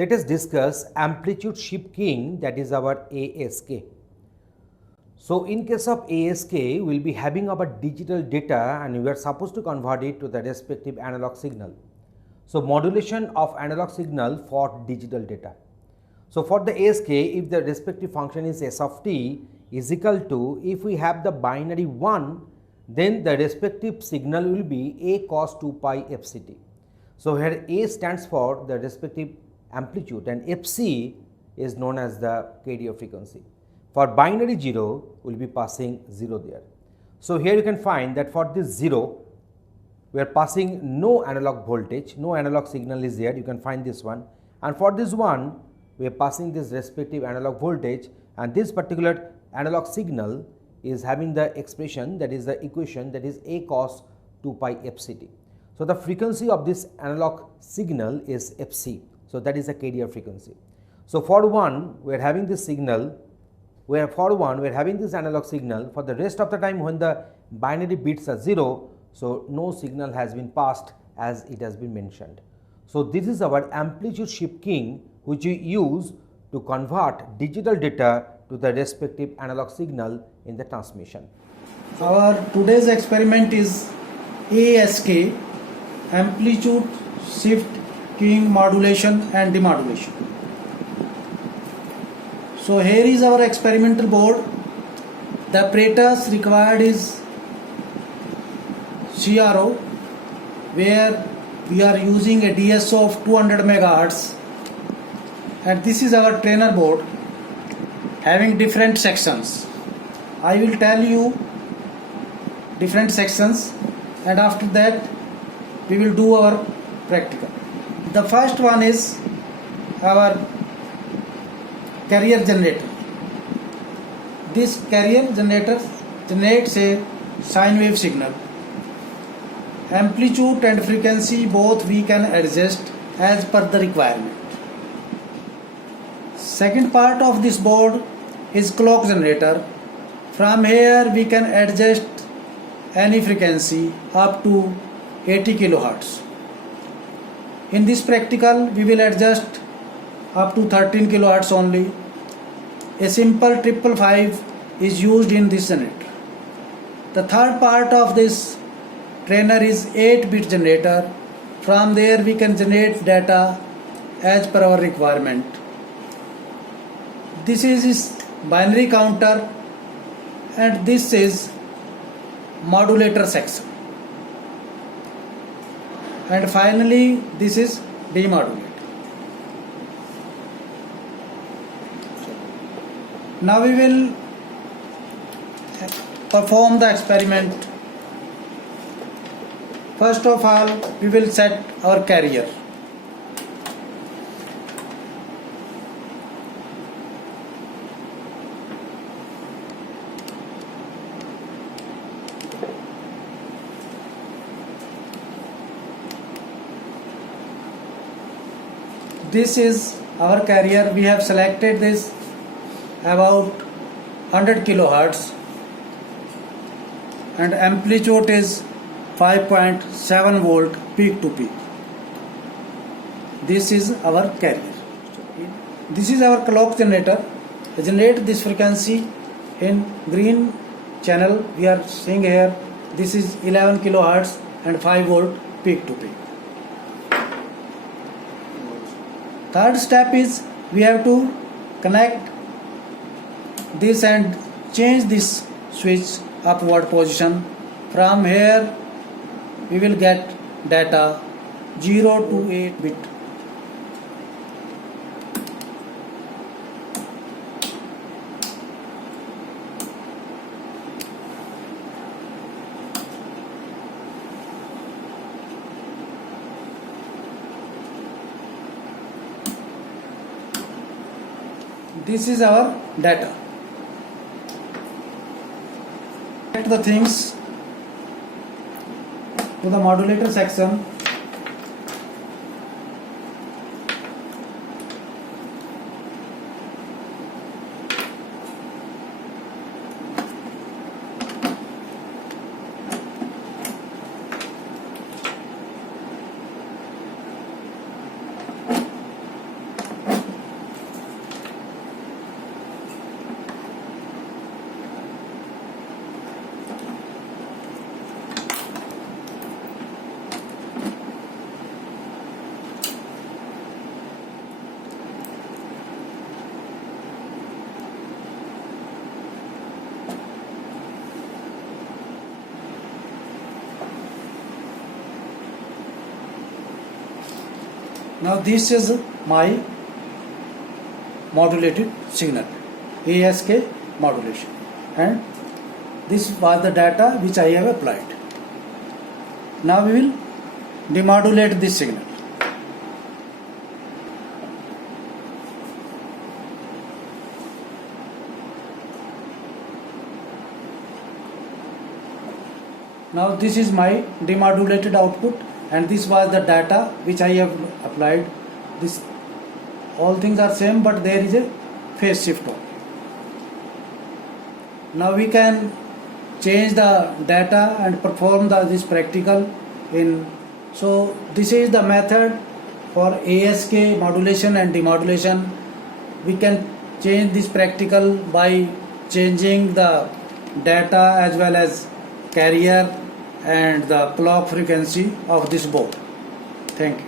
Let us discuss amplitude shift keying, that is our ASK. So in case of ASK, we will be having our digital data and we are supposed to convert it to the respective analog signal. So modulation of analog signal for digital data. So for the ASK, if the respective function is s of t is equal to, if we have the binary 1, then the respective signal will be a cos 2 pi fct. So here a stands for the respective amplitude and fc is known as the carrier frequency. For binary 0, we will be passing 0 there. So here you can find that for this 0, we are passing no analog voltage, no analog signal is there, you can find this one, and for this one, we are passing this respective analog voltage, and this particular analog signal is having the expression, that is the equation, that is a cos 2 pi fct. So the frequency of this analog signal is fc, so that is the carrier frequency. So for 1, we are having this signal, for 1 we are having this analog signal. For the rest of the time when the binary bits are 0, so no signal has been passed as it has been mentioned. So this is our amplitude shift keying, which we use to convert digital data to the respective analog signal in the transmission. Our today's experiment is ASK, amplitude shift keying modulation and demodulation. So here is our experimental board. The apparatus required is CRO, where we are using a DSO of 200 MHz, and this is our trainer board having different sections. I will tell you different sections, and after that we will do our practical. The first one is our carrier generator. This carrier generator generates a sine wave signal. Amplitude and frequency both we can adjust as per the requirement. Second part of this board is clock generator. From here we can adjust any frequency up to 80 kHz. In this practical we will adjust up to 13 kHz only. A simple 555 is used in this generator. The third part of this trainer is 8-bit generator. From there we can generate data as per our requirement. This is binary counter, and this is modulator section, and finally this is demodulator. Now we will perform the experiment. First of all, we will set our carrier. This is our carrier. We have selected this about 100 kHz and amplitude is 5.7 volt peak to peak. This is our carrier. This is our clock generator. Generate this frequency in green channel. We are seeing here this is 11 kHz and 5 volt peak to peak. Third step is we have to connect this and change this switch upward position. From here we will get data 0 to 8 bit. This is our data. Connect the things to the modulator section. Now this is my modulated signal, ASK modulation, and this was the data which I have applied. Now we will demodulate this signal. Now this is my demodulated output, and this was the data which I have applied. This all things are same, but there is a phase shift only. Now we can change the data and perform this practical in. So this is the method for ASK modulation and demodulation. We can change this practical by changing the data as well as carrier and the clock frequency of this board. Thank you.